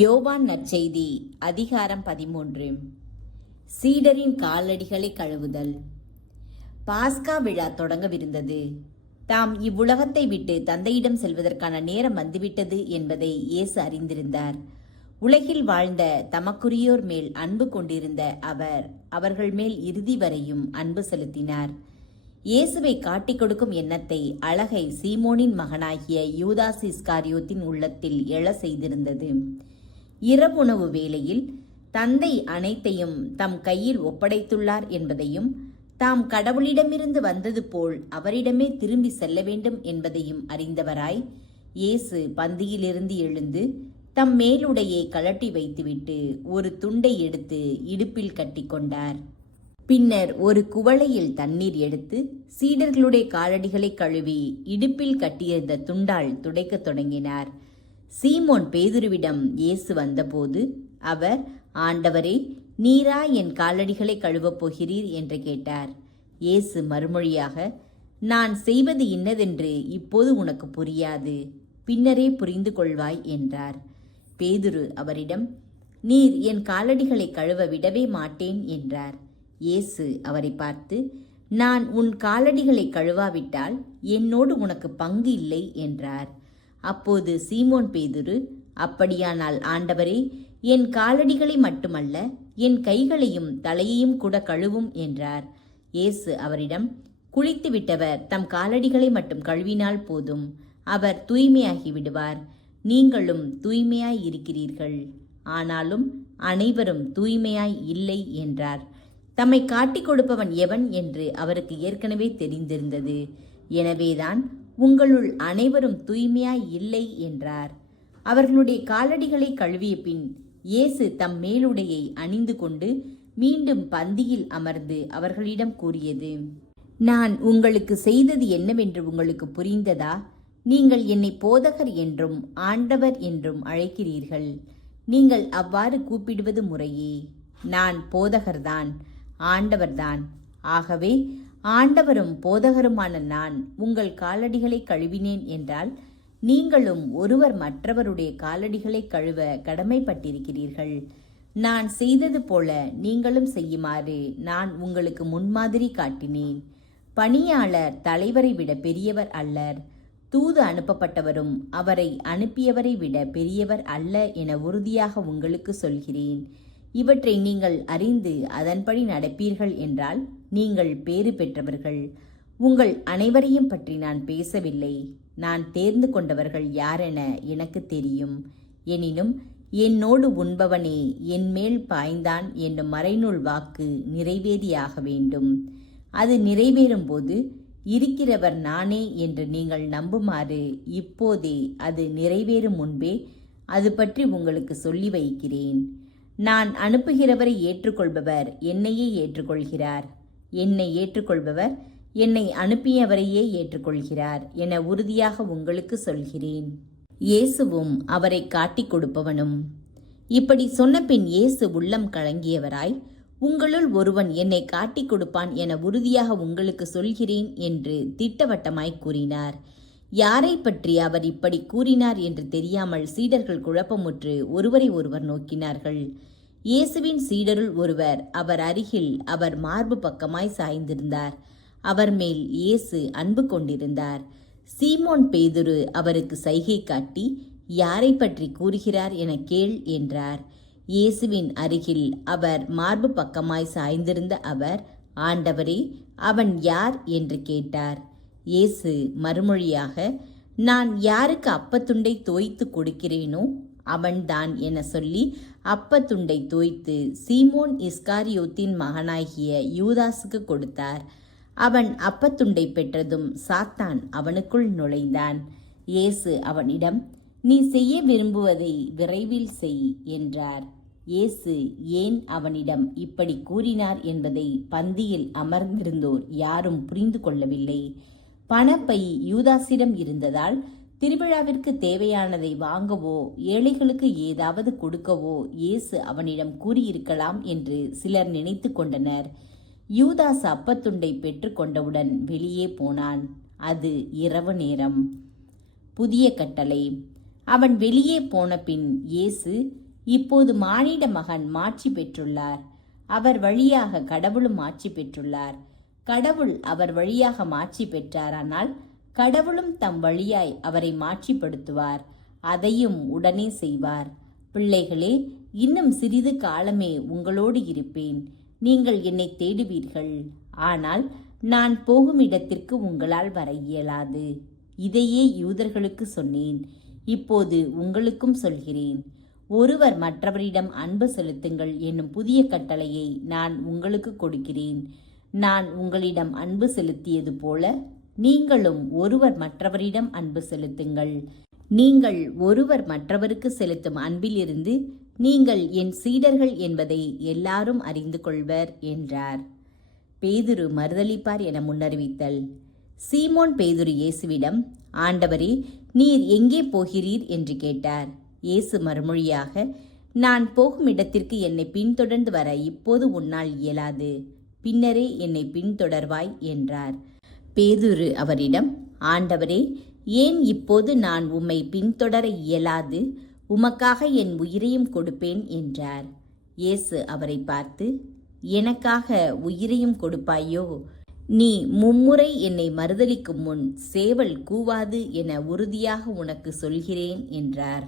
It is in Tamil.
யோவான் நற்செய்தி அதிகாரம் 13. சீடரின் காலடிகளை கழுவுதல். பாஸ்கா விழா தொடங்கவிருந்தது. தாம் இவ்வுலகத்தை விட்டு தந்தையிடம் செல்வதற்கான நேரம் வந்துவிட்டது என்பதை இயேசு அறிந்திருந்தார். உலகில் வாழ்ந்த தமக்குரியோர் மேல் அன்பு கொண்டிருந்த அவர் அவர்கள் மேல் இறுதி வரையும் அன்பு செலுத்தினார். இயேசுவை காட்டிக் கொடுக்கும் எண்ணத்தை அழகை சீமோனின் மகனாகிய யூதாஸ் இஸ்காரியோத்தின் உள்ளத்தில் எழ செய்திருந்தது. இரவுணவு வேளையில் தந்தை அனைத்தையும் தம் கையில் ஒப்படைத்துள்ளார் என்பதையும், தாம் கடவுளிடமிருந்து வந்தது போல் அவரிடமே திரும்பி செல்ல வேண்டும் என்பதையும் அறிந்தவராய் இயேசு பந்தியிலிருந்து எழுந்து தம் மேலுடையை கழட்டி வைத்துவிட்டு ஒரு துண்டை எடுத்து இடுப்பில் கட்டி கொண்டார். பின்னர் ஒரு குவளையில் தண்ணீர் எடுத்து சீடர்களுடைய காலடிகளை கழுவி இடுப்பில் கட்டியிருந்த துண்டால் துடைக்கத் தொடங்கினார். சீமோன் பேதுருவிடம் இயேசு வந்தபோது அவர், ஆண்டவரே, நீரா என் காலடிகளை கழுவப் போகிறீர் என்று கேட்டார். இயேசு மறுமொழியாக, நான் செய்வது இன்னதென்று இப்போது உனக்கு புரியாது, பின்னரே புரிந்து கொள்வாய் என்றார். பேதுரு அவரிடம், நீர் என் காலடிகளை கழுவ விடவே மாட்டேன் என்றார். இயேசு அவரை பார்த்து, நான் உன் காலடிகளை கழுவாவிட்டால் என்னோடு உனக்கு பங்கு இல்லை என்றார். அப்போது சீமோன் பேதுரு, அப்படியானால் ஆண்டவரே, என் காலடிகளை மட்டுமல்ல என் கைகளையும் தலையையும் கூட கழுவும் என்றார். இயேசு அவரிடம், குளித்து விட்டவர் தம் காலடிகளை மட்டும் கழுவினால் போதும், அவர் தூய்மையாகி விடுவார். நீங்களும் தூய்மையாய் இருக்கிறீர்கள், ஆனாலும் அனைவரும் தூய்மையாய் இல்லை என்றார். தம்மை காட்டிக் கொடுப்பவன் எவன் என்று அவருக்கு ஏற்கனவே தெரிந்திருந்தது. எனவேதான் உங்களுள் அனைவரும் தூய்மையாய் இல்லை என்றார். அவர்களுடைய காலடிகளை கழுவிய பின் இயேசு தம் மேலுடையை அணிந்து கொண்டு மீண்டும் பந்தியில் அமர்ந்து அவர்களிடம் கூறியது, நான் உங்களுக்கு செய்தது என்னவென்று உங்களுக்கு புரிந்ததா? நீங்கள் என்னை போதகர் என்றும் ஆண்டவர் என்றும் அழைக்கிறீர்கள். நீங்கள் அவ்வாறு கூப்பிடுவது முறையே. நான் போதகர்தான், ஆண்டவர்தான். ஆகவே ஆண்டவரும் போதகருமான நான் உங்கள் காலடிகளை கழுவினேன் என்றால் நீங்களும் ஒருவர் மற்றவருடைய காலடிகளை கழுவ கடமைப்பட்டிருக்கிறீர்கள். நான் செய்தது போல நீங்களும் செய்யுமாறு நான் உங்களுக்கு முன்மாதிரி காட்டினேன். பணியாளர் தலைவரை விட பெரியவர் அல்லர், தூது அனுப்பப்பட்டவரும் அவரை அனுப்பியவரை விட பெரியவர் அல்ல என உறுதியாக உங்களுக்கு சொல்கிறேன். இவற்றை நீங்கள் அறிந்து அதன்படி நடப்பீர்கள் என்றால் நீங்கள் பேறு பெற்றவர்கள். உங்கள் அனைவரையும் பற்றி நான் பேசவில்லை. நான் தேர்ந்து கொண்டவர்கள் யாரென எனக்கு தெரியும். எனினும் என்னோடு உண்பவனே என் மேல் பாய்ந்தான் என்னும் மறைநூல் வாக்கு நிறைவேறியாக வேண்டும். அது நிறைவேறும் போது இருக்கிறவர் நானே என்று நீங்கள் நம்புமாறு இப்போதே அது நிறைவேறும் முன்பே அது பற்றி உங்களுக்கு சொல்லி வைக்கிறேன். நான் அனுப்புகிறவரை ஏற்றுக்கொள்பவர் என்னையே ஏற்றுக்கொள்கிறார், என்னை ஏற்றுக்கொள்பவர் என்னை அனுப்பியவரையே ஏற்றுக்கொள்கிறார் என உறுதியாக உங்களுக்கு சொல்கிறேன். இயேசுவும் அவரை காட்டிக் கொடுப்பவனும். இப்படி சொன்ன பின் இயேசு உள்ளம் கலங்கியவராய், உங்களுள் ஒருவன் என்னை காட்டிக் கொடுப்பான் என உறுதியாக உங்களுக்கு சொல்கிறேன் என்று திட்டவட்டமாய் கூறினார். யாரை பற்றி அவர் இப்படி கூறினார் என்று தெரியாமல் சீடர்கள் குழப்பமுற்று ஒருவரை ஒருவர் நோக்கினார்கள். இயேசுவின் சீடருள் ஒருவர் அவர் அருகில் அவர் மார்பு பக்கமாய் சாய்ந்திருந்தார். அவர் மேல் இயேசு அன்பு கொண்டிருந்தார். சீமோன் பேதுரு அவருக்கு சைகை காட்டி, யாரை பற்றி கூறுகிறார் என கேள் என்றார். இயேசுவின் அருகில் அவர் மார்பு பக்கமாய் சாய்ந்திருந்த அவர், ஆண்டவரே, அவன் யார் என்று கேட்டார். இயேசு மறுமொழியாக, நான் யாருக்கு அப்பத்துண்டை தோய்த்து கொடுக்கிறேனோ அவன்தான் என சொல்லி அப்பத்துண்டை தோய்த்து சீமோன் இஸ்காரியோத்தின் மகனாகிய யூதாசுக்கு கொடுத்தார். அவன் அப்பத்துண்டை பெற்றதும் சாத்தான் அவனுக்குள் நுழைந்தான். இயேசு அவனிடம், நீ செய்ய விரும்புவதை விரைவில் செய் என்றார். இயேசு ஏன் அவனிடம் இப்படி கூறினார் என்பதை பந்தியில் அமர்ந்திருந்தோர் யாரும் புரிந்து கொள்ளவில்லை. பணப்பை யூதாசிடம் இருந்ததால் திருவிழாவிற்கு தேவையானதை வாங்கவோ ஏழைகளுக்கு ஏதாவது கொடுக்கவோ இயேசு அவனிடம் கூறியிருக்கலாம் என்று சிலர் நினைத்து கொண்டனர். யூதாஸ் அப்பத்துண்டை பெற்றுக்கொண்டவுடன் வெளியே போனான். அது இரவு நேரம். புதிய கட்டளை. அவன் வெளியே போன பின் இயேசு, இப்போது மானிட மகன் மாட்சி பெற்றுள்ளார். அவர் வழியாக கடவுளும் மாட்சி பெற்றுள்ளார். கடவுள் அவர் வழியாக மாட்சி பெற்றாரானால் கடவுளும் தம் வழியாய் அவரை மாட்சிப்படுத்துவார். அதையும் உடனே செய்வார். பிள்ளைகளே, இன்னும் சிறிது காலமே உங்களோடு இருப்பேன். நீங்கள் என்னை தேடுவீர்கள். ஆனால் நான் போகும் இடத்திற்கு உங்களால் வர இயலாது. இதையே யூதர்களுக்கு சொன்னேன். இப்போது உங்களுக்கும் சொல்கிறேன். ஒருவர் மற்றவரிடம் அன்பு செலுத்துங்கள் என்னும் புதிய கட்டளையை நான் உங்களுக்கு கொடுக்கிறேன். நான் உங்களிடம் அன்பு செலுத்தியது போல நீங்களும் ஒருவர் மற்றவரிடம் அன்பு செலுத்துங்கள். நீங்கள் ஒருவர் மற்றவருக்கு செலுத்தும் அன்பிலிருந்து நீங்கள் என் சீடர்கள் என்பதை எல்லாரும் அறிந்து கொள்வர் என்றார். பேதுரு மறுதலிப்பார் என முன்னறிவித்தல். சீமோன் பேதுரு இயேசுவிடம், ஆண்டவரே, நீர் எங்கே போகிறீர் என்று கேட்டார். இயேசு மறுமொழியாக, நான் போகும் இடத்திற்கு என்னை பின்தொடர்ந்து வர இப்போது உன்னால் இயலாது. பின்னரே என்னை பின்தொடர்வாய் என்றார். பேதுரு அவரிடம், ஆண்டவரே, ஏன் இப்போது நான் உம்மை பின்தொடர இயலாது? உமக்காக என் உயிரையும் கொடுப்பேன் என்றார். இயேசு அவரை பார்த்து, எனக்காக உயிரையும் கொடுப்பாயோ? நீ மும்முறை என்னை மறுதலிக்கும் முன் சேவல் கூவாது என உறுதியாக உனக்கு சொல்கிறேன் என்றார்.